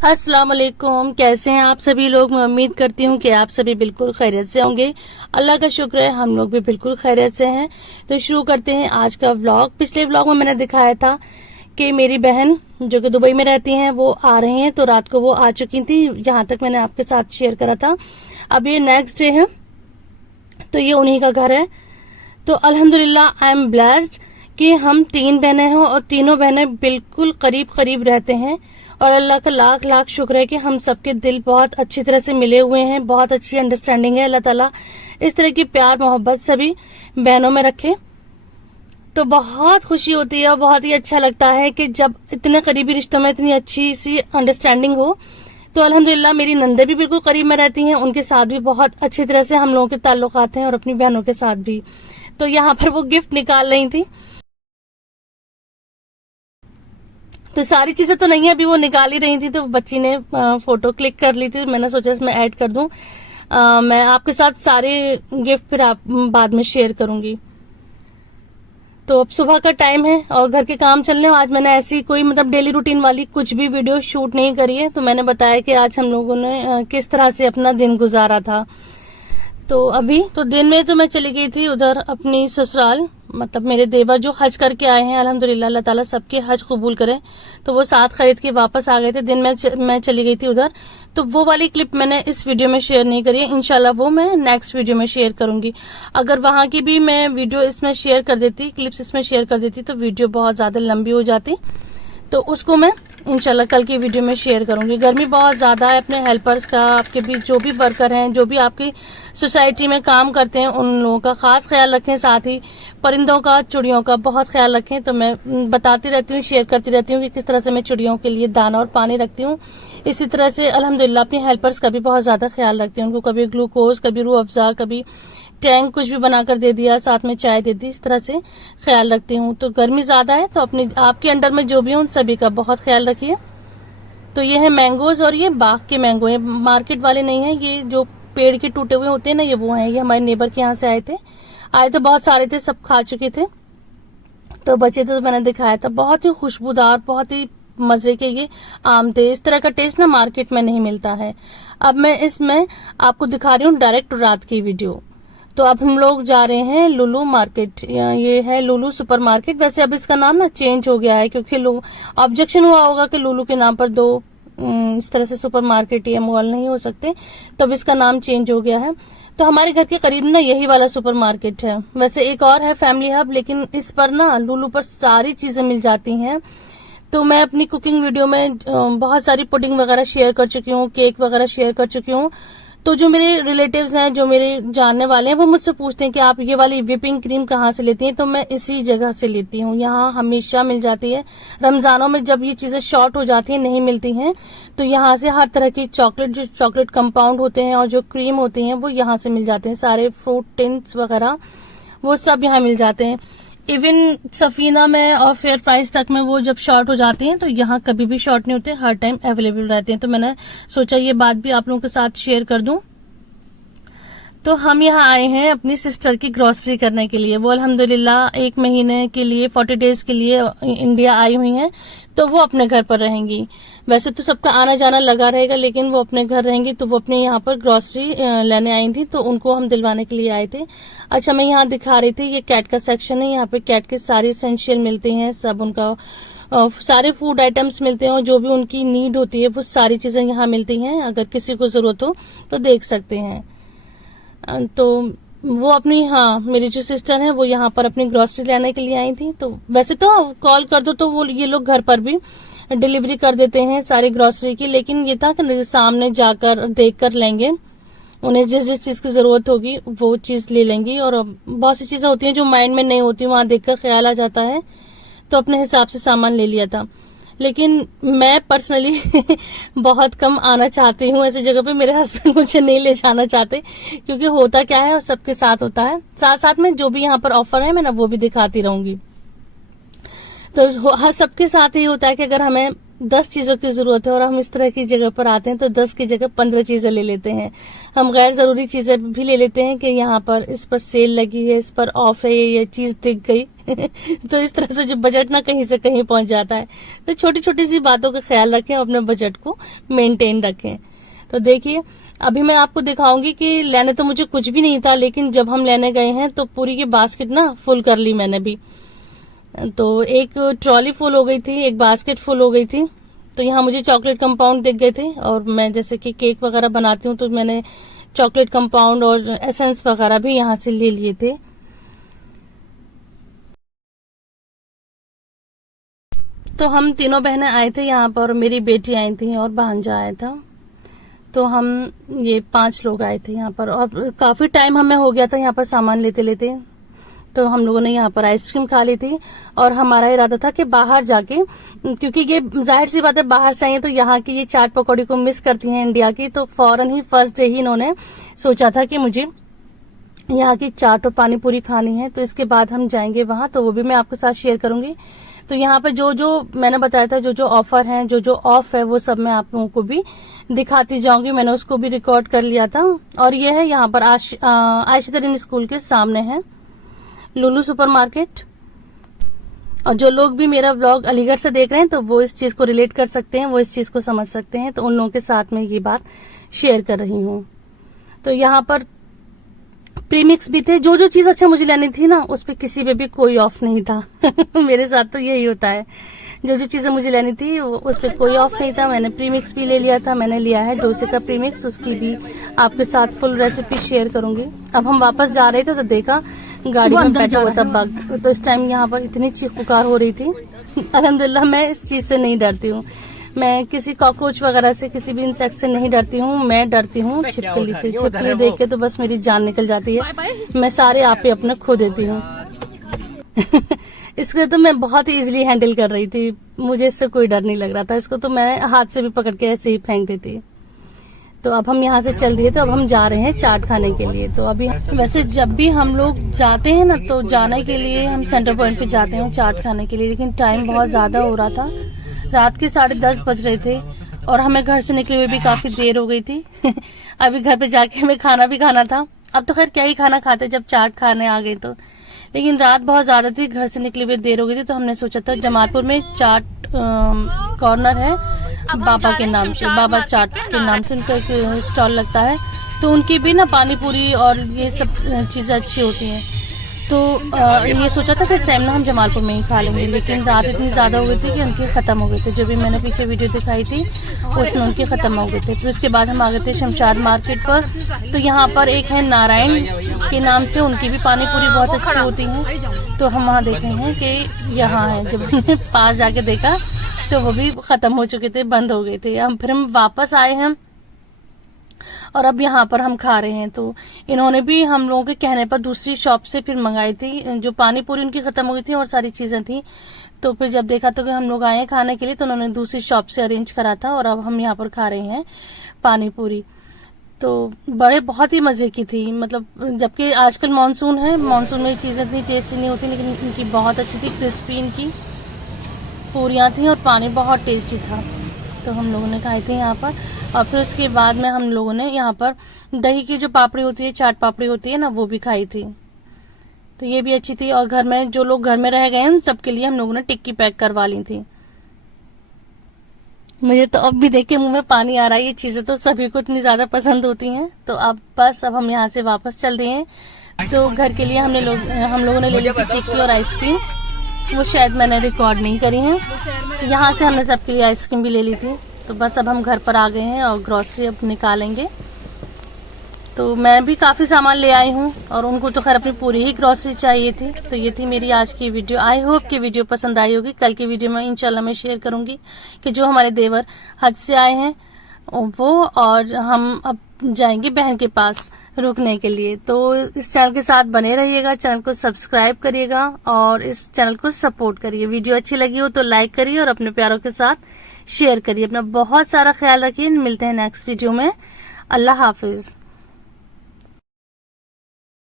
अस्सलाम वालेकुम। कैसे हैं आप सभी लोग। मैं उम्मीद करती हूँ कि आप सभी बिल्कुल खैरियत से होंगे। अल्लाह का शुक्र है हम लोग भी बिल्कुल खैरियत से हैं। तो शुरू करते हैं आज का व्लॉग। पिछले व्लॉग में मैंने दिखाया था कि मेरी बहन जो कि दुबई में रहती हैं वो आ रही हैं, तो रात को वो आ चुकी थी। यहाँ तक मैंने आपके साथ शेयर करा था। अब ये नेक्स्ट डे है, तो ये उन्हीं का घर है। तो अल्हम्दुलिल्लाह आई एम ब्लेस्ड कि हम 3 बहनें हैं और तीनों बहनें बिल्कुल करीब करीब रहते हैं। और अल्लाह का लाख लाख शुक्र है कि हम सबके दिल बहुत अच्छी तरह से मिले हुए हैं, बहुत अच्छी अंडरस्टैंडिंग है। अल्लाह ताला इस तरह की प्यार मोहब्बत सभी बहनों में रखे। तो बहुत खुशी होती है और बहुत ही अच्छा लगता है कि जब इतने करीबी रिश्तों में इतनी अच्छी सी अंडरस्टैंडिंग हो। तो अल्हम्दुलिल्लाह मेरी नंदे भी बिल्कुल करीब में रहती हैं, उनके साथ भी बहुत अच्छी तरह से हम लोगों के ताल्लुकात हैं और अपनी बहनों के साथ भी। तो यहाँ पर वो गिफ्ट निकाल रही थी, तो सारी चीजें तो नहीं है, अभी वो निकाल ही रही थी। तो बच्ची ने फोटो क्लिक कर ली थी, मैंने सोचा इसमें ऐड कर दूं। मैं आपके साथ सारे गिफ्ट फिर आप बाद में शेयर करूंगी। तो अब सुबह का टाइम है और घर के काम चलने। आज मैंने ऐसी कोई मतलब डेली रूटीन वाली कुछ भी वीडियो शूट नहीं करी है। तो मैंने बताया कि आज हम लोगों ने किस तरह से अपना दिन गुजारा था। तो अभी तो दिन में तो मैं चली गई थी उधर अपनी ससुराल, मतलब मेरे देवर जो हज करके आए हैं। अल्हम्दुलिल्लाह अल्लाह ताला सबके हज कबूल करे। तो वो साथ खरीद के वापस आ गए थे। दिन में मैं चली गई थी उधर। तो वो वाली क्लिप मैंने इस वीडियो में शेयर नहीं करी है। इंशाल्लाह वो मैं नेक्स्ट वीडियो में शेयर करूंगी। अगर वहां की भी मैं वीडियो इसमें शेयर कर देती, क्लिप्स इसमें शेयर कर देती, तो वीडियो बहुत ज्यादा लंबी हो जाती। तो उसको मैं इंशाल्लाह कल की वीडियो में शेयर करूंगी। गर्मी बहुत ज्यादा है। अपने हेल्पर्स का, आपके भी जो भी वर्कर हैं, जो भी आपकी सोसाइटी में काम करते हैं, उन लोगों का खास ख्याल रखें। साथ ही परिंदों का, चिड़ियों का बहुत ख्याल रखें। तो मैं बताती रहती हूँ, शेयर करती रहती हूँ कि किस तरह से मैं चिड़ियों के लिए दाना और पानी रखती हूँ। इसी तरह से अल्हम्दुलिल्लाह अपनी हेल्पर्स का भी बहुत ज्यादा ख्याल रखती हूँ। उनको कभी ग्लूकोज, कभी रूह अफ़ज़ा, कभी टैंक कुछ भी बनाकर दे दिया, साथ में चाय दे दी। इस तरह से ख्याल रखती हूँ। तो गर्मी ज्यादा है, तो अपनी आपके अंडर में जो भी हो उन सभी का बहुत ख्याल रखिए। तो ये है मैंगोज, और ये बाग के मैंगो है, मार्केट वाले नहीं है। ये जो पेड़ के टूटे हुए होते हैं ना, ये वो हैं। ये हमारे नेबर के यहाँ से आए तो बहुत सारे थे, सब खा चुके थे। तो बचे थे तो मैंने दिखाया था। बहुत ही खुशबूदार, बहुत ही मजे के ये आम थे। इस तरह का टेस्ट ना मार्केट में नहीं मिलता है। अब मैं इसमें आपको दिखा रही हूँ डायरेक्ट रात की वीडियो। तो अब हम लोग जा रहे हैं लुलु मार्केट। ये है लुलु सुपर मार्केट। वैसे अब इसका नाम ना चेंज हो गया है, क्योंकि लोग ऑब्जेक्शन हुआ होगा कि लुलु के नाम पर दो इस तरह से सुपर मार्केट या मॉल नहीं हो सकते। तो अब इसका नाम चेंज हो गया है। तो हमारे घर के करीब ना यही वाला सुपर मार्केट है। वैसे एक और है फैमिली हब, लेकिन इस पर ना लुलु पर सारी चीजें मिल जाती हैं। तो मैं अपनी कुकिंग वीडियो में बहुत सारी पुडिंग वगैरह शेयर कर चुकी हूँ, केक वगैरह शेयर कर चुकी हूँ। तो जो मेरे रिलेटिव्स हैं, जो मेरे जानने वाले हैं, वो मुझसे पूछते हैं कि आप ये वाली व्हिपिंग क्रीम कहाँ से लेती हैं। तो मैं इसी जगह से लेती हूँ। यहाँ हमेशा मिल जाती है। रमजानों में जब ये चीजें शॉर्ट हो जाती हैं, नहीं मिलती हैं, तो यहाँ से हर तरह की चॉकलेट, जो चॉकलेट कंपाउंड होते हैं और जो क्रीम होती हैं, वो यहाँ से मिल जाते हैं। सारे फ्रूट टिंट्स वगैरह वो सब यहाँ मिल जाते हैं। इवन सफीना में और फेयर प्राइस तक में वो जब शॉर्ट हो जाती हैं, तो यहाँ कभी भी शॉर्ट नहीं होते, हर टाइम अवेलेबल रहते हैं। तो मैंने सोचा ये बात भी आप लोगों के साथ शेयर कर दूं। तो हम यहाँ आए हैं अपनी सिस्टर की ग्रोसरी करने के लिए। वो अल्हम्दुलिल्लाह 1 महीने के लिए, 40 डेज के लिए इंडिया आई हुई हैं। तो वो अपने घर पर रहेंगी। वैसे तो सबका आना जाना लगा रहेगा, लेकिन वो अपने घर रहेंगी। तो वो अपने यहाँ पर ग्रोसरी लेने आई थी, तो उनको हम दिलवाने के लिए आए थे। अच्छा, मैं यहाँ दिखा रही थी, ये कैट का सेक्शन है। यहाँ पे कैट के सारे एसेंशियल मिलते हैं, सब उनका सारे फूड आइटम्स मिलते हैं, और जो भी उनकी नीड होती है वो सारी चीजें यहाँ मिलती हैं। अगर किसी को जरूरत हो तो देख सकते हैं। तो वो अपनी, हाँ, मेरी जो सिस्टर है वो यहाँ पर अपनी ग्रोसरी लेने के लिए आई थी। तो वैसे तो कॉल कर दो तो वो ये लोग घर पर भी डिलीवरी कर देते हैं सारी ग्रोसरी की, लेकिन ये था कि सामने जाकर देख कर लेंगे। उन्हें जिस जिस चीज की जरूरत होगी वो चीज ले लेंगी। और बहुत सी चीजें होती हैं जो माइंड में नहीं होती, वहां देखकर ख्याल आ जाता है, तो अपने हिसाब से सामान ले लिया था। लेकिन मैं पर्सनली बहुत कम आना चाहती हूँ ऐसी जगह पे। मेरे हस्बैंड मुझे नहीं ले जाना चाहते, क्योंकि होता क्या है और सबके साथ होता है। साथ साथ में जो भी यहाँ पर ऑफर है, मैं वो भी दिखाती रहूंगी। तो सबके साथ ही होता है कि अगर हमें 10 चीजों की जरूरत है और हम इस तरह की जगह पर आते हैं तो 10 की जगह 15 चीजें ले लेते हैं। हम गैर जरूरी चीजें भी ले लेते हैं कि यहाँ पर इस पर सेल लगी है, इस पर ऑफ है, ये चीज दिख गई तो इस तरह से जो बजट ना कहीं से कहीं पहुंच जाता है। तो छोटी छोटी सी बातों का ख्याल रखें, अपने बजट को मेंटेन रखें। तो देखिए अभी मैं आपको दिखाऊंगी कि लेने तो मुझे कुछ भी नहीं था, लेकिन जब हम लेने गए हैं तो पूरी की बास्केट ना फुल कर ली मैंने भी। तो एक ट्रॉली फुल हो गई थी, एक बास्केट फुल हो गई थी। तो यहाँ मुझे चॉकलेट कंपाउंड दिख गए थे और मैं जैसे कि केक वगैरह बनाती हूँ तो मैंने चॉकलेट कंपाउंड और एसेंस वगैरह भी यहाँ से ले लिए थे। तो हम तीनों बहनें आए थे यहाँ पर, मेरी बेटी आई थी और भांजा आया था। तो हम ये 5 लोग आए थे यहाँ पर और काफी टाइम हमें हो गया था यहाँ पर सामान लेते लेते। तो हम लोगों ने यहाँ पर आइसक्रीम खा ली थी और हमारा इरादा था कि बाहर जाके, क्योंकि ये जाहिर सी बात है बाहर से आई है तो यहाँ की ये चाट पकौड़ी को मिस करती हैं इंडिया की, तो फौरन ही फर्स्ट डे ही इन्होंने सोचा था कि मुझे यहाँ की चाट और पानी पूरी खानी है। तो इसके बाद हम जाएंगे वहां, तो वो भी मैं आपके साथ शेयर करूंगी। तो यहाँ पे जो जो मैंने बताया था, जो जो ऑफर है, जो जो ऑफ है, वो सब मैं आप लोगों को भी दिखाती जाऊंगी। मैंने उसको भी रिकॉर्ड कर लिया था। और ये है यहाँ पर आयशा तरीन स्कूल के सामने है लुलु सुपरमार्केट। और जो लोग भी मेरा व्लॉग अलीगढ़ से देख रहे हैं तो वो इस चीज को रिलेट कर सकते हैं, वो इस चीज को समझ सकते हैं। तो उन लोगों के साथ में ये बात शेयर कर रही हूँ। तो यहाँ पर प्रीमिक्स भी थे। जो जो चीज अच्छा मुझे लेनी थी ना, उस पे किसी पे भी कोई ऑफ नहीं था मेरे साथ तो यही होता है, जो जो चीजें मुझे लेनी थी उस पे कोई ऑफ नहीं था। मैंने प्रीमिक्स भी ले लिया था। मैंने लिया है डोसे का प्रीमिक्स, उसकी भी आपके साथ फुल रेसिपी शेयर करूंगी। अब हम वापस जा रहे थे तो देखा गाड़ी में बैठा हुआ था बग। तो इस टाइम यहाँ पर इतनी चीख पुकार हो रही थी। अल्हम्दुलिल्लाह मैं इस चीज से नहीं डरती हूँ। मैं किसी कॉकरोच वगैरह से, किसी भी इंसेक्ट से नहीं डरती हूँ। मैं डरती हूँ छिपकली से। छिपकली देख के तो बस मेरी जान निकल जाती है। मैं सारे आपे अपने खो देती हूँ इसको तो मैं बहुत ही इजीली हैंडल कर रही थी, मुझे इससे कोई डर नहीं लग रहा था। इसको तो मैं हाथ से भी पकड़ के ऐसे ही फेंक देती। तो अब हम यहाँ से चल दिए, तो अब हम जा रहे हैं चाट खाने के लिए। तो अभी वैसे जब भी हम लोग जाते हैं ना, तो जाने के लिए हम सेंटर पॉइंट पे जाते हैं चाट खाने के लिए, लेकिन टाइम बहुत ज्यादा हो रहा था। रात के 10:30 बज रहे थे और हमें घर से निकले हुए भी काफी देर हो गई थी अभी घर पे जाके हमें खाना भी खाना था। अब तो खैर क्या ही खाना खाते जब चाट खाने आ गए तो, लेकिन रात बहुत ज्यादा थी, घर से निकले हुए देर हो गई थी। तो हमने सोचा था जमालपुर में चाट कॉर्नर है बाबा के नाम से, बाबा चाट के नाम से उनका एक स्टॉल लगता है। तो उनकी भी ना पानी पूरी और ये सब चीजें अच्छी होती हैं। तो ये सोचा था कि इस टाइम ना हम जमालपुर में ही खा लेंगे, लेकिन रात इतनी ज्यादा हो गई थी कि उनकी खत्म हो गए थे। जो भी मैंने पीछे वीडियो दिखाई थी उसमें उनकी खत्म हो गए थे। फिर उसके बाद हम आ गए थे शमशाद मार्केट पर। तो यहाँ पर एक है नारायण के नाम से, उनकी भी पानी पूरी बहुत अच्छी होती है। तो हम वहाँ देखे हैं कि यहाँ है। जब हमने पास जाके देखा तो वो भी खत्म हो चुके थे, बंद हो गए थे। फिर हम वापस आए हैं और अब यहाँ पर हम खा रहे हैं। तो इन्होंने भी हम लोगों के कहने पर दूसरी शॉप से फिर मंगाई थी। जो पानी पूरी उनकी खत्म हो गई थी और सारी चीजें थी। तो फिर जब देखा तो कि हम लोग आए हैं खाने के लिए, तो उन्होंने दूसरी शॉप से अरेंज करा था और अब हम यहाँ पर खा रहे हैं पानी पूरी। तो बहुत ही मजे की थी। मतलब जबकि आजकल मानसून है, मानसून में चीजें इतनी टेस्टी नहीं होती, लेकिन इनकी बहुत अच्छी थी। क्रिस्पी इनकी पूरियां थी और पानी बहुत टेस्टी था। तो हम लोगों ने खाए थे यहाँ पर। और फिर उसके बाद में हम लोगों ने यहाँ पर दही की जो पापड़ी होती है, चाट पापड़ी होती है ना, वो भी खाई थी। तो ये भी अच्छी थी। और घर में जो लोग घर में रह गए उन सबके लिए हम लोगों ने टिक्की पैक करवा ली थी। मुझे तो अब भी देख के मुंह में पानी आ रहा है। ये चीजें तो सभी को इतनी ज्यादा पसंद होती हैं। तो अब हम यहाँ से वापस चल दिए हैं। तो घर के लिए हम लोगों ने ले ली थी टिक्की और आइसक्रीम। वो शायद मैंने रिकॉर्ड नहीं करी है। तो यहाँ से हमने सबके लिए आइसक्रीम भी ले ली थी। तो बस अब हम घर पर आ गए हैं और ग्रोसरी अब निकालेंगे। तो मैं भी काफी सामान ले आई हूँ और उनको तो खैर अपनी पूरी ही ग्रोसरी चाहिए थी। तो ये थी मेरी आज की वीडियो। आई होप कि वीडियो पसंद आई होगी। कल की वीडियो में इंशाल्लाह मैं शेयर करूंगी कि जो हमारे देवर हज से आए हैं वो, और हम अब जाएंगे बहन के पास रुकने के लिए। तो इस चैनल के साथ बने रहिएगा, चैनल को सब्सक्राइब करिएगा और इस चैनल को सपोर्ट करिए। वीडियो अच्छी लगी हो तो लाइक करिए और अपने प्यारों के साथ शेयर करिए। अपना बहुत सारा ख्याल रखिए। मिलते हैं नेक्स्ट वीडियो में। अल्लाह हाफिज।